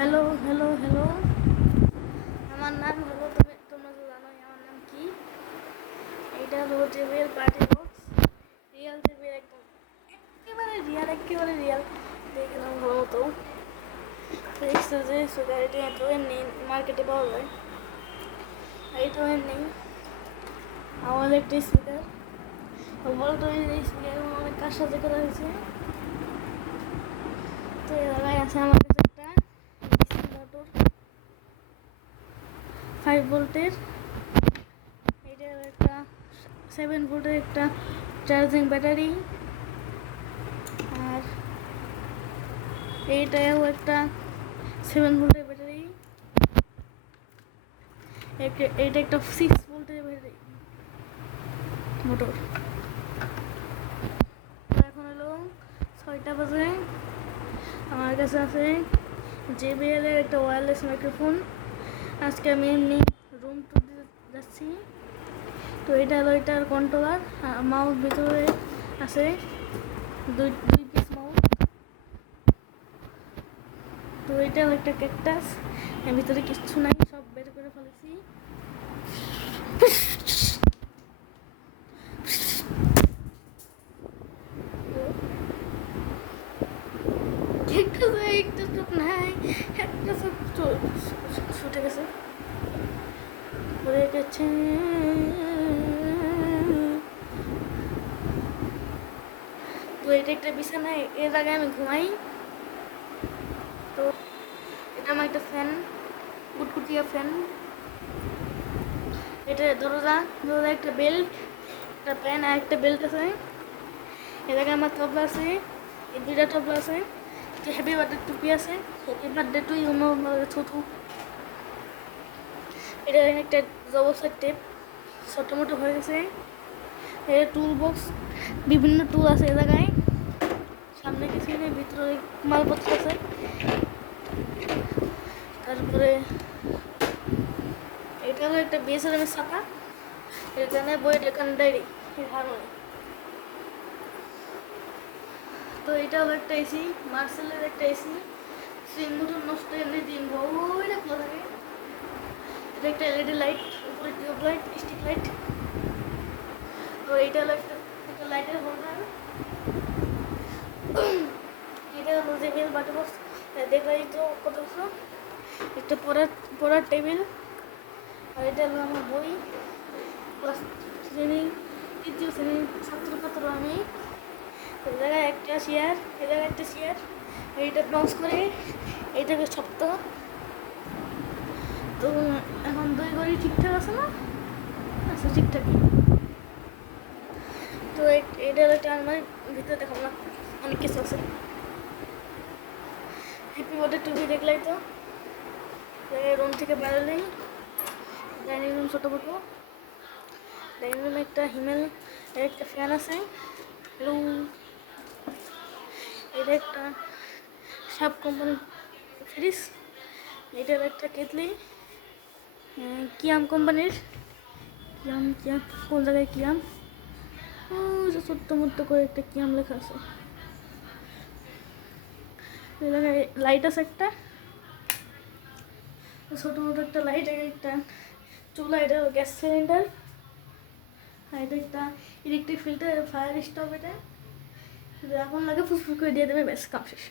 Hello hello hello আমার নাম হলো তুমি তোমরা তো জানোই আমার নাম কি? এইটা হলো table party box real table একদম একেবারে রিয়াল একেবারে রিয়াল দেখলাম ভালো মতো দেখছ যে সুগার এটা এত নেই মার্কেটে পাওয়া যায়। এইটা নেই আমাদের একটা স্পিকার বলতো এই স্পিকার অনেক কার সাথে করা হয়েছে? তো জায়গায় আছে আমার কাছে একটা ডিসি মোটর ফাইভ ভোল্টের। এটা একটা সেভেন ভোল্টের একটা চার্জিং ব্যাটারি আর এইটাও একটা সেভেন ভোল্টের ব্যাটারি এইটা একটা সিক্স ভোল্টের ব্যাটারি মোটর এখন হলো ছয়টা বাজে। আমার কাছে আছে এর একটা ওয়্যারলেস মাইক্রোফোন আজকে আমি এমনি রুম টুর যাচ্ছি। তো এটা হলো এটার কন্ট্রোলার মাউস ভিতরে আছে। দুই দুই পিস মাউস তো এটা হলো একটা ক্যাকটাস ভিতরে কিচ্ছু নাই, সব বের করে ফেলেছি একটা তো একটা তো নাই একটা তো ছুটে গেছে পড়ে গেছে তো এটা একটা বিছানায় এর আগে আমি ঘুমাই। তো এটা আমার একটা ফ্যান কুটকুটিয়া ফ্যান। এটা দরজা দরজা একটা বেল্ট, একটা প্যান আর একটা বেল্ট আছে। এর আগে আমার তবলা আছে, এই দুইটা তবলা আছে। একটা হ্যাপি বার্থডে টুপি আছে হ্যাপি বার্থডে টু ইউনো ছোটু এটা একটা জবসের টেপ ছোটো মোটো হয়ে গেছে। এটা টুল বক্স বিভিন্ন টুল আছে এ জায়গায়। সামনে কিছু নেই, ভিতরে মালপত্র আছে। তারপরে এটা হলো একটা বিএসএলএমের ছাতা এখানে বইয়ের এখানে ডায়েরি হারমোনি তো এটা হলো একটা এসি মার্সেলের একটা এসি সিম মোটর নষ্ট এমনি দিন ওইটা খোলা থাকে এটা একটা এলইডি লাইট উপরে টিউব লাইট স্টিক লাইট তো এইটা হলো একটা একটা লাইটের হোল্ডার এটা হলো যে বেল বাটে বক্স দেখলাই তো কত একটা পড়ার পড়ার টেবিল আর এটা হলো আমার বই। ক্লাস শ্রেণি, তৃতীয় শ্রেণির ছাত্র ছাত্র আমি। এই জায়গায় একটা চেয়ার এই জায়গায় একটা চেয়ার এইটা বাউন্স করে এইটাকে সপ্তাহ তো এখন দুই গড়ি ঠিকঠাক আছে না? আচ্ছা ঠিকঠাকই। তো এ- এটা একটা আলমারির ভিতরে দেখাবো না। অনেক কিছু আছে। হ্যাপি বার্থডে টুবি দেখলাই তো। রুম থেকে বেরোলেই ডাইনিং রুম ছোটো মোটো ডাইনিং রুমে একটা হিমেল একটা ফ্যান আছে। হ্যালো এটা একটা সাব কোম্পানির ফ্রিজ এটার একটা কেতলি কিয়াম কোম্পানির। কিয়াম কিয়াম, কোন জায়গায় কিয়াম? ছোট্ট মোট্ট করে একটা কিয়াম লেখা আছে। লাইট আছে একটা। ছোটো মোটো একটা লাইট একটা চুলা, এটা গ্যাস সিলিন্ডার। আর এটা একটা ইলেকট্রিক ফিল্টার ফায়ার স্টোভ এটা আগুন লাগে ফুসফুস করে দিয়ে দেবে, ব্যাস, কাম শেষ।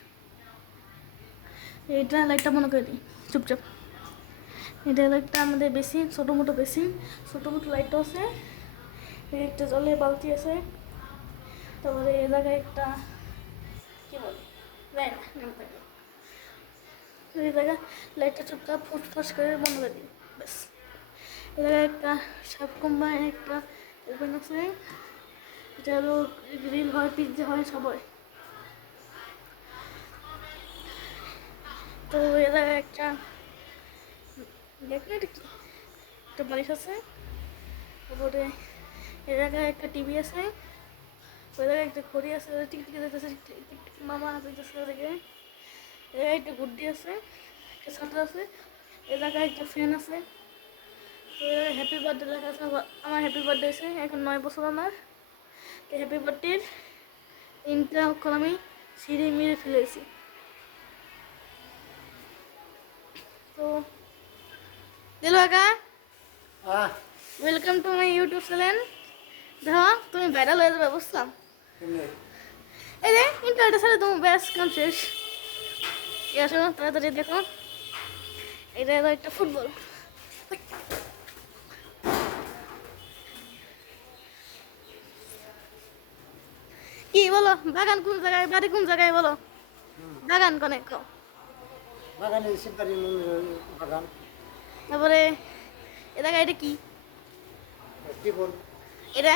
এইটা লাইটটা মনে করে দিই চুপচাপ। এটা হলো একটা আমাদের বেসিন ছোটো মোটো বেসিন ছোটো মোটো লাইটও আছে। একটা জলের বালতি আছে। তারপরে এ জায়গায় একটা, কী বলে? লাইট নাম এই জায়গায় লাইটটা চুপচাপ ফুসফাস করে বন্ধ করে দিই ব্যাস এ জায়গায় একটা সাব কোম্পানির একটা ওপেন আছে এটা হলো গ্রিল হয় পিৎজা হয় সব হয় তো এ জায়গায় একটা দেখলে কি একটা বালিশ আছে তারপরে এ জায়গায় একটা টিভি আছে ওই জায়গায় একটা ঘড়ি আছে টিকটিকি যেতেছে টিকটিকি মামা যেতেছে ওদিকে এ জায়গায় একটা গুড্ডি আছে একটা ছাতা আছে এ জায়গায় একটা ফ্যান আছে। হ্যাপি বার্থডে লেখা আছে আমার- হ্যাপি বার্থডে আছে এখন নয় বছর আমার। হ্যাপি বার্থডের তিনটা অক্ষর আমি সিঁড়ি মেরে ফেলেছি। তো দিল একা welcome to my YouTube channel দেখো তুমি ভাইরাল হয়ে যাবে বুঝলাম। এই যে ইন্টারনেটের সাথে তুমি ব্যাস কাম শেষ আসো তাড়াতাড়ি দেখো। এটা হলো একটা ফুটবল। কি বলো বাগান কোন জায়গায় বাড়ি কোন জায়গায় বলো? বাগান কোনে? বাগানে বাগান। তারপরে এ জায়গায় এটা কি? এটা?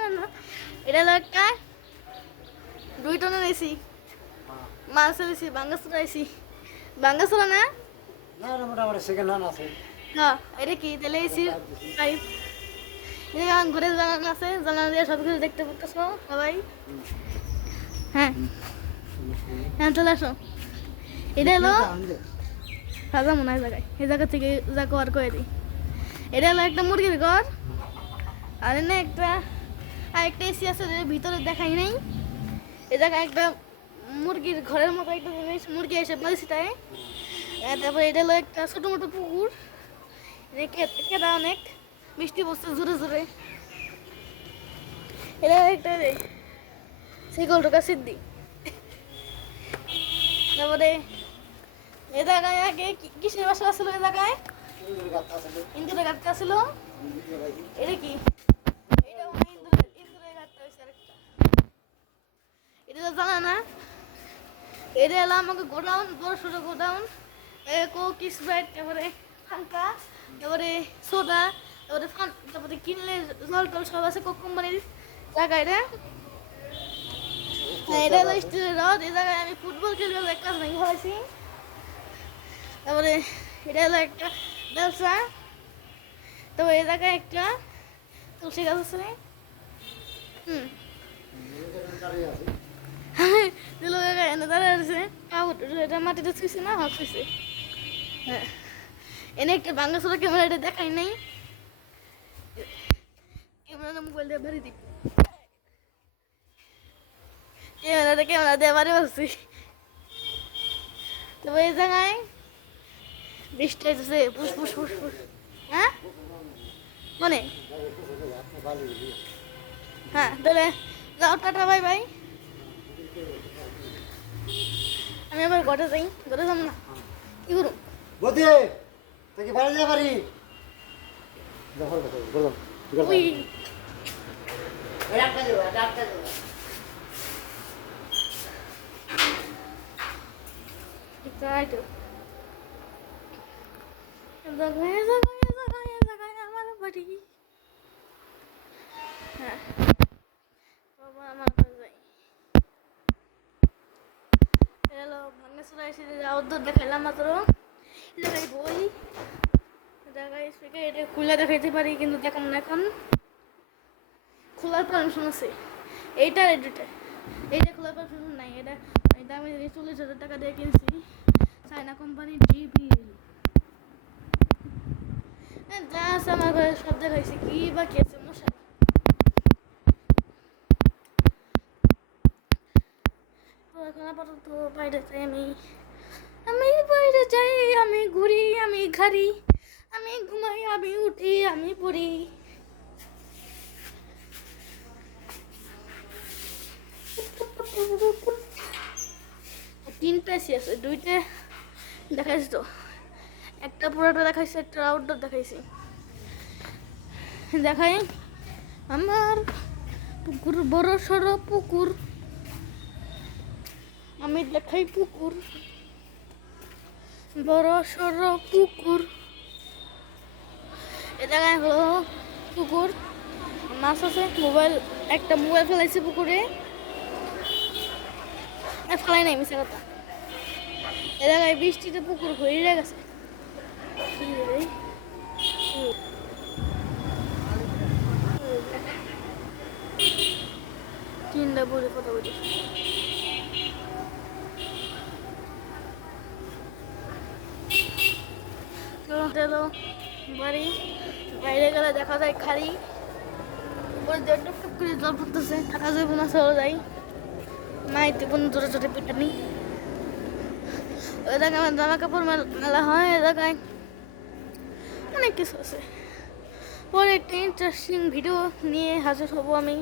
এটা একটা দুই এসি হ্যাঁ। মাছ এসি বাঙ্গাসুরা এসি বাঙ্গাসুরা না? না না মোটামুটি সেকেন্ড হ্যান্ড আছে। হ্যাঁ এটা কি? তাহলে এসি পাইপ ঘরে জানানো আছে? জানানো দিয়ে সব কিছু দেখতে পাচ্ছ সবাই? হ্যাঁ। হ্যাঁ চলে আসো। এটা হলো সাজা মনে হয় জায়গায় এই জায়গা থেকে যা কভার করে দিই। এটা হলো একটা মুরগির ঘর। আর এনে একটা আর একটা এসি আছে যে ভিতরে দেখাই নাই। এ জায়গায় একটা মুরগির ঘরের মতো একটা জিনিস, মুরগি এসে বালিশটায় তারপরে এটা হলো একটা ছোটো মোটো পুকুর। কেদা অনেক। বৃষ্টি পড়ছে জোরে জোরে। এটা একটা রে সেগুল ঢোকা সিদ্ধি। তারপরে এ জায়গায় আগে কিসের বাসা আসলো এ জায়গায়? ইন্দুর গাছ আসলো এটা কি এটা মনে হয় ইন্দুরের ইন্দুরের গাছটা হয়েছে আরেকটা এটা তো জানা না। এটা হলো আমাকে গোডাউন বড় ছোট গোডাউন। কোক স্প্রাইট তারপরে ফাঙ্কা তারপরে সোডা তারপরে ফান তারপরে কিনলে জল টল সব আছে কোক কোম্পানির জায়গা এটা এটা হলো স্টিলের রড এই জায়গায় আমি ফুটবল খেলবে একটা ভেঙে ফেলেছি তারপরে এটা হলো একটা ব্যবসা তারপরে এই জায়গায় একটা তুলসী গাছ আছে। হুম ইন্দুরের দাঁড়িয়ে আছে। দিল জায়গায় এনে দাঁড়িয়ে আছে কাগজ এটা মাটিতে ছুঁয়েছে না হাত ছুঁয়েছে হ্যাঁ। এনে একটা বাংলা ছোটো ক্যামেরা এটা দেখাই নাই। ক্যামেরাটা মোবাইল দিয়ে ভরে দিই ক্যামেরাটা ক্যামেরা দিয়ে বাড়ি বসছি তবে এই জায়গায় বৃষ্টি হইতেছে পুষ পুষ পুষ পুষ হ্যাঁ? মানে? হ্যাঁ তাহলে যাও, টাটা, বাই বাই। আমি আবার গটে যাই গটে যাব না কি করুম গতি তুই কি বাইরে যা পারি দেখো দেখো গরম গরম একটা দেবো একটা দেবো Ricardo. Eu tô com essa, com essa, com essa, com essa, mano, por aqui. Ah. Vamos lá, mano, aí. Hello ভাঙ্গেশ্বরা এসে যে আউটডোর দেখাইলাম মাত্র। এই জায়গায় বই। এই জায়গায় স্পিকার এটা খুলে দেখাইতে পারি, কিন্তু দেখাম না এখন। খোলার পারমিশন আছে। এইটা আর দুটা এইটা খোলার পারমিশন নাই, এটা এটা আমি চল্লিশ হাজার টাকা দিয়ে কিনছি। চায়না কোম্পানি জিবিএল যা আছে আমার ঘরে সব দেখাইছি, কি বাকি আছে মশাই তো এখন আপাতত বাইরে আমি। আমি বাইরে যাই, আমি ঘুরি, আমি ঘাড়ি আমি ঘুমাই, আমি উঠি, আমি পড়ি। তিনটা এসি আছে, দুইটা দেখাইছি তো। একটা পুরোটা দেখাইছি, একটা আউটডোর দেখাইছি। দেখাই, আমার পুকুর বড় সড়ো পুকুর। আমি দেখাই পুকুর। বড় সড়ো পুকুর। এটা হলো পুকুর। মাছ আছে, মোবাইল, একটা মোবাইল ফেলাইছে পুকুরে। ফেলাই নাই মিশা কথা। এ জায়গায় বৃষ্টিতে পুকুর হয়ে গেছে। তিনটা বলে কথা বলি চলো, বাড়ি। বাইরে গেলে দেখা যায় খালি। দিয়ে টুক করে জল পড়তেছে, থাকা যাবে না চলো যাই। মাইতে কোনো জোরে জোরে পিটানি ওই জায়গায় আমার জামা কাপড় মেলা হয় ওই জায়গায়। অনেক কিছু আছে। পরে একটা ইন্টারেস্টিং ভিডিও নিয়ে হাজির হব আমি।